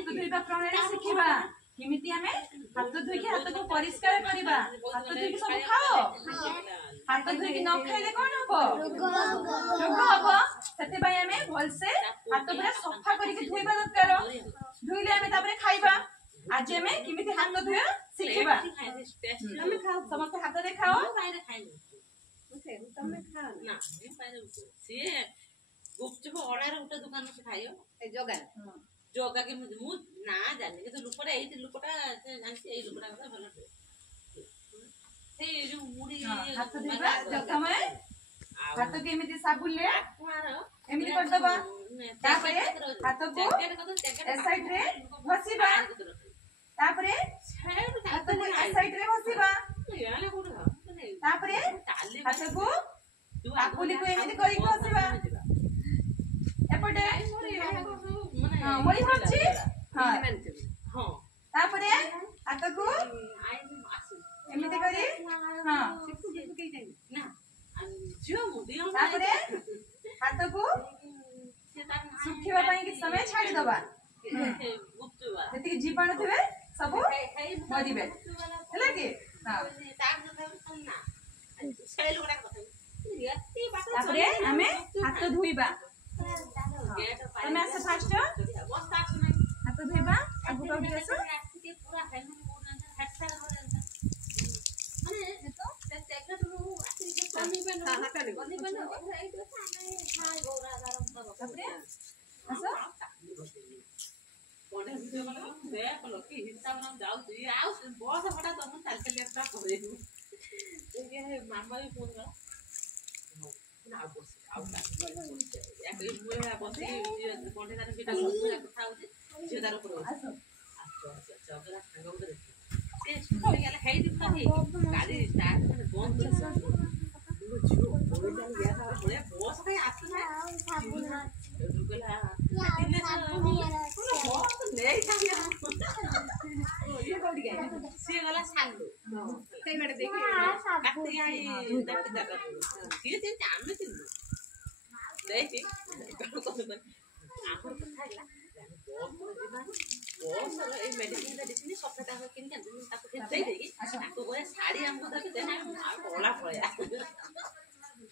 हाथ धोइबा प्रणाली शिखिबा किमिति हमें हाथ धोइके हाथ को परिष्कार करिबा हाथ धोइके सब खाओ हाथ धोइके न खाइले कोन हबो रोग हबो सेते भाई हमें भल से हाथ पूरा सफा करके धोइबा दरकार धोइले हमें तापरे खाइबा आज हमें किमिति हाथ धोइबा शिखिबा हमें खाओ समस्त हाथ रे खाओ तुम खाओ ना से गुपचुप ऑर्डर उठा दुकान से खाइयो ए जोगा जोगा के मु ना जाने के तो लुकड़ा एई लुकड़ा से जानसी एई लुकड़ा का भलो से जो मुड़ी हाथ धोइबा जतमे हाथ के एमिति साबुन ले एमिति कर दबा तापरे हाथ को ए साइड रे घसीबा तापरे हाथ को ए साइड रे घसीबा तापरे हाथ को आकुली को एमिति करी घसीबा एपटे हां मोरी होछि हां हां तापरे हाथ को एमिति करी हां ना जो मुदी तापरे हाथ को सुखिबा पई कि समय छाडी दबा जति जीवाणु थिबे सब मरिबे हैला कि हां तापरे हमें हाथ धोइबा तमे आसे फास्ट हाथ धोइबा आगु तो दिसो पूरा माने तो तेका तो आसी पानी पे पानी पे तापरे असो कोने वीडियो वाला दे पलो की हिसाब नाम जाऊ तू आउ बहुत बड़ा तो हम चल चल एकटा करे ये है मामा भी फोन करा ना बस आउ एक मुए बसी कोने तार बेटा କଥା होती जे तार पर असो अच्छा अगला संग उधर से सुन गेला हेई दिन नहीं गाड़ी स्टार्ट में बंद कर जो बोल जा गया था बोले बॉस कहीं आते ना रुकला दिन से बहुत नहीं था ये कोड गया से गला सालू कई बार देखे काटी आई दाट दाट ये दिन आमे दिन देखी आखर कथा हैला बहुत सारा ए मेडिसिन दा दिसनी सफेदा हो किन के ताको दे देगी ताको गोया साड़ी हमको दे देना आ ओला पया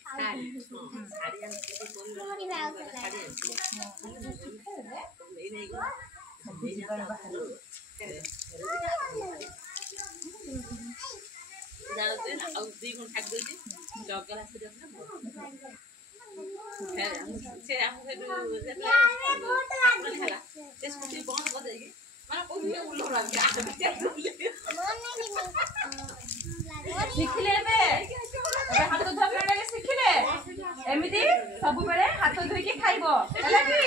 साड़ी हमको कोन साड़ी नहीं गो जाओ दे आ दी गुण खाक दे जगला से देखना से हमको से स्कूटी बंद कर देगी माने कोई उल्लो लग गया शिखिले बे हाथ धोइबा प्रणाली शिखिले एमिति सब बेले हाथ धोइके खाइबो हैला कि